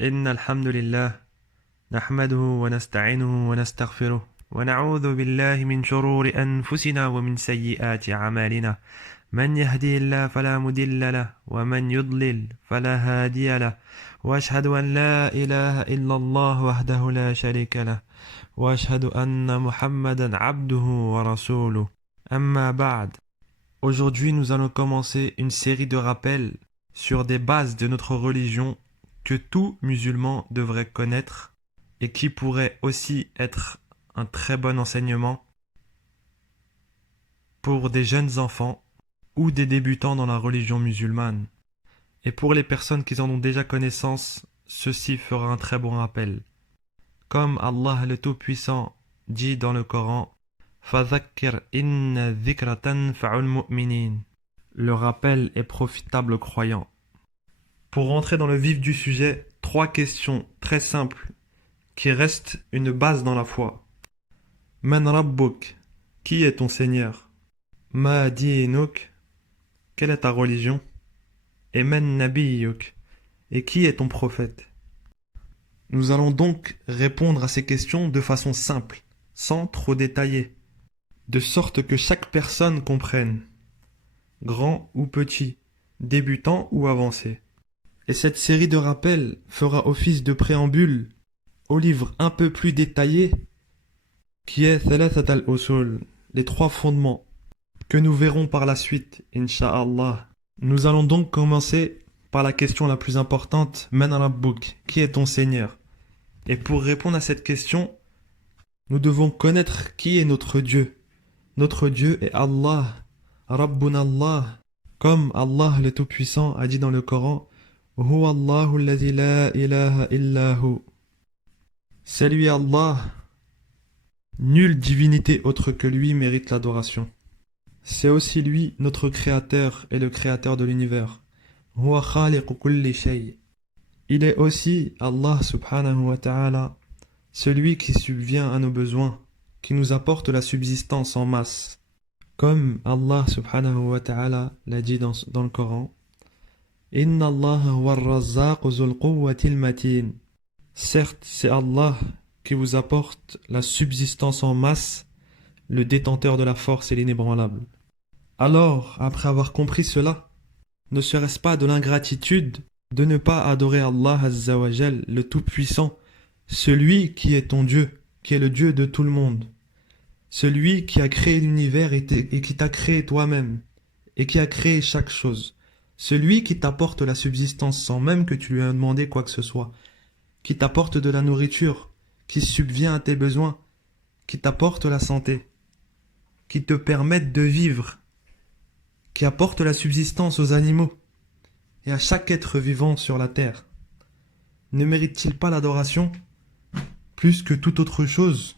إن الحمد لله نحمده ونستعينه ونستغفره ونعوذ بالله من شرور أنفسنا ومن سيئات أعمالنا من يهدي الله فلا مضل له ومن يضلل فلا هادي له وأشهد أن لا إله إلا الله وحده لا شريك له وأشهد أن محمدا عبده ورسوله أما بعد. Aujourd'hui, nous allons commencer une série de rappels sur des bases de notre religion que tout musulman devrait connaître et qui pourrait aussi être un très bon enseignement pour des jeunes enfants ou des débutants dans la religion musulmane. Et pour les personnes qui en ont déjà connaissance, ceci fera un très bon rappel. Comme Allah le Tout-Puissant dit dans le Coran, فَذَكِّرْ إِنَّ الذِّكْرَ تَنْفَعُ الْمُؤْمِنِينَ. Le rappel est profitable aux croyants. Pour rentrer dans le vif du sujet, 3 questions très simples qui restent une base dans la foi. Man Rabbuk, qui est ton Seigneur? Ma dinuk, quelle est ta religion? Et Man Nabiyuk, et qui est ton prophète? Nous allons donc répondre à ces questions de façon simple, sans trop détailler, de sorte que chaque personne comprenne, grand ou petit, débutant ou avancé. Et cette série de rappels fera office de préambule au livre un peu plus détaillé qui est Thalathat al-Usul, les 3 fondements, que nous verrons par la suite, Inch'Allah. Nous allons donc commencer par la question la plus importante, Man Rabbuk, qui est ton Seigneur? Et pour répondre à cette question, nous devons connaître qui est notre Dieu. Notre Dieu est Allah, Rabbun Allah, comme Allah le Tout-Puissant a dit dans le Coran, Huwa Allahu alladhi la ilaha illa hu. C'est lui Allah. Nulle divinité autre que lui mérite l'adoration. C'est aussi lui notre créateur et le créateur de l'univers. Huwa khaliqu kulli shay. Il est aussi Allah subhanahu wa ta'ala, celui qui subvient à nos besoins, qui nous apporte la subsistance en masse. Comme Allah subhanahu wa ta'ala l'a dit dans le Coran, Inna Allah huwa ar-razzaqu dhul quwwati al-matin. Certes, c'est Allah qui vous apporte la subsistance en masse, le détenteur de la force et l'inébranlable. Alors, après avoir compris cela, ne serait-ce pas de l'ingratitude de ne pas adorer Allah Azza wa Jal, le Tout-Puissant, celui qui est ton Dieu, qui est le Dieu de tout le monde, celui qui a créé l'univers et qui t'a créé toi-même, et qui a créé chaque chose, celui qui t'apporte la subsistance sans même que tu lui aies demandé quoi que ce soit, qui t'apporte de la nourriture, qui subvient à tes besoins, qui t'apporte la santé, qui te permettent de vivre, qui apporte la subsistance aux animaux et à chaque être vivant sur la terre. Ne mérite-t-il pas l'adoration plus que toute autre chose?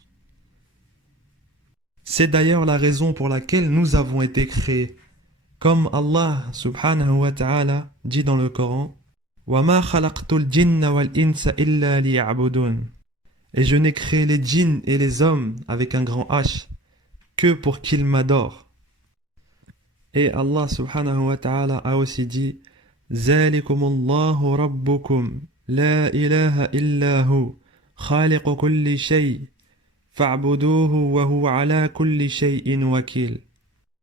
C'est d'ailleurs la raison pour laquelle nous avons été créés. Comme Allah subhanahu wa ta'ala dit dans le Coran, وَمَا خَلَقْتُ الْجِنَّ وَالْإِنسَ إِلَّا لِيَعْبُدُونَ. Et je n'ai créé les djinns et les hommes avec un grand H que pour qu'ils m'adorent. Et Allah subhanahu wa ta'ala a aussi dit ذَلِكُمُ اللَّهُ رَبُّكُمْ لَا إِلَهَ إِلَّا هُوَ خَالِقُ كُلِّ شَيْءٍ فَاعْبُدُوهُ وَهُوَ عَلَى كُلِّ شَيْءٍ وَكِيلٌ.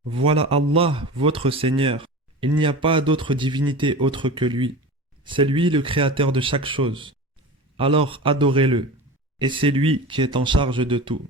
Voilà Allah, votre Seigneur. Il n'y a pas d'autre divinité autre que lui. C'est lui le créateur de chaque chose. Alors adorez-le. Et c'est lui qui est en charge de tout.